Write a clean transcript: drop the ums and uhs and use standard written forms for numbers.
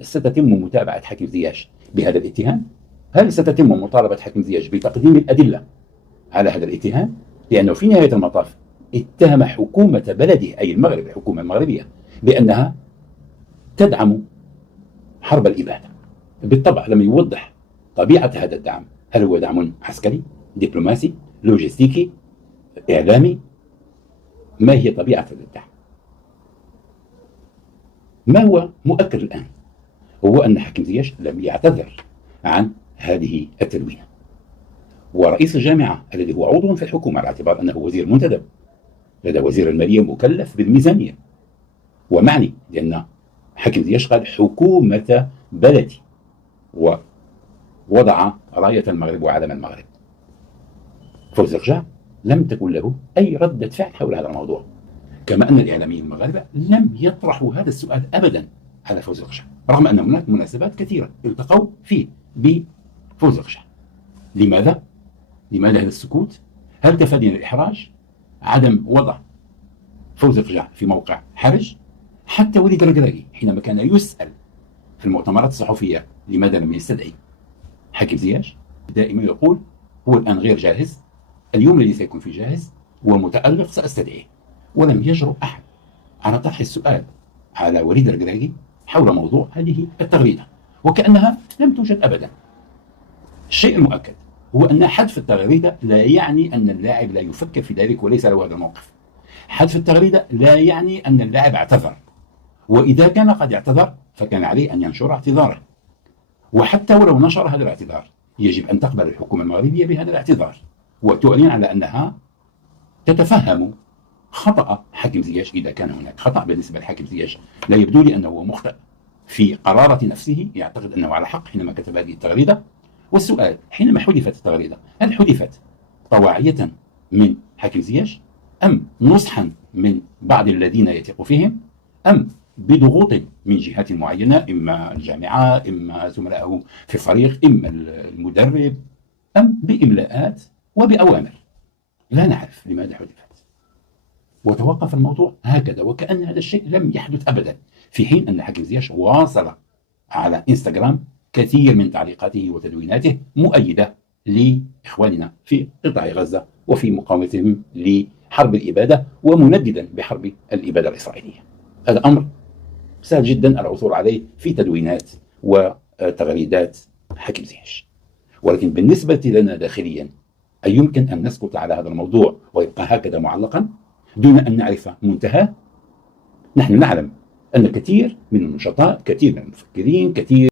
ستتم متابعة حكيم زياش بهذا الاتهام؟ هل ستتم مطالبة حكيم زياش بتقديم الأدلة على هذا الاتهام؟ لأنه في نهاية المطاف اتهم حكومة بلده أي المغرب، الحكومة المغربية، بأنها تدعم حرب الإبادة. بالطبع لم يوضح طبيعة هذا الدعم، هل هو دعم عسكري، دبلوماسي، لوجستيكي، إعلامي؟ ما هي طبيعة هذا الدعم؟ ما هو مؤكد الآن هو أن حكيم زياش لم يعتذر عن هذه التدوينة، ورئيس الجامعة الذي هو عضو في الحكومة على اعتبار أنه وزير منتدب لدى وزير المالية مكلف بالميزانية ومعني، لأن حكيم زياش قال حكومة بلدي ووضع راية المغرب وعلم المغرب. فوزي الرجع لم تكن له أي ردة فعل حول هذا الموضوع، كما أن الإعلاميين المغاربة لم يطرحوا هذا السؤال أبدا على فوزي الرجع، رغم أن هناك مناسبات كثيرة التقوا فيه بفوزي الرجع. لماذا؟ لماذا هذا السكوت؟ هل تفاديا الإحراج؟ عدم وضع فوزي الرجع في موقع حرج؟ حتى وليد الركراكي حينما كان يسأل في المؤتمرات الصحفية لماذا لم يستدعي حكيم زياش دائما يقول هو الآن غير جاهز، اليوم الذي سيكون فيه جاهز ومتألق سأستدعيه. ولم يجرؤ أحد على طرح السؤال على وليد الركراكي حول موضوع هذه التغريدة، وكأنها لم توجد أبدا. الشيء المؤكد هو أن حذف التغريدة لا يعني أن اللاعب لا يفكر في ذلك وليس له هذا الموقف. حذف التغريدة لا يعني أن اللاعب اعتذر، وإذا كان قد اعتذر فكان عليه أن ينشر اعتذاره، وحتى ولو نشر هذا الاعتذار يجب أن تقبل الحكومة المغربية بهذا الاعتذار وتعلن على أنها تتفهم خطأ حكيم زياش إذا كان هناك خطأ. بالنسبة لحكيم زياش لا يبدو لي أنه مخطئ في قرارة نفسه، يعتقد أنه على حق حينما كتب هذه التغريدة. والسؤال حينما حذفت التغريدة هل حذفت طواعية من حكيم زياش أم نصحا من بعض الذين يثق فيهم أم بضغوط من جهات معينة، إما الجامعة إما زملائه في الفريق إما المدرب أم بإملاءات وبأوامر؟ لا نعرف لماذا حذفت، وتوقف الموضوع هكذا وكأن هذا الشيء لم يحدث أبدا، في حين أن حكيم زياش واصل على إنستغرام كثير من تعليقاته وتدويناته مؤيدة لإخواننا في قطاع غزة وفي مقاومتهم لحرب الإبادة ومنددا بحرب الإبادة الإسرائيلية. هذا أمر سهل جدا العثور عليه في تدوينات وتغريدات حكيم زياش. ولكن بالنسبة لنا داخليا أي يمكن أن نسكت على هذا الموضوع ويبقى هكذا معلقا دون أن نعرف منتهاه؟ نحن نعلم أن كثير من النشطاء، كثير من المفكرين، كثير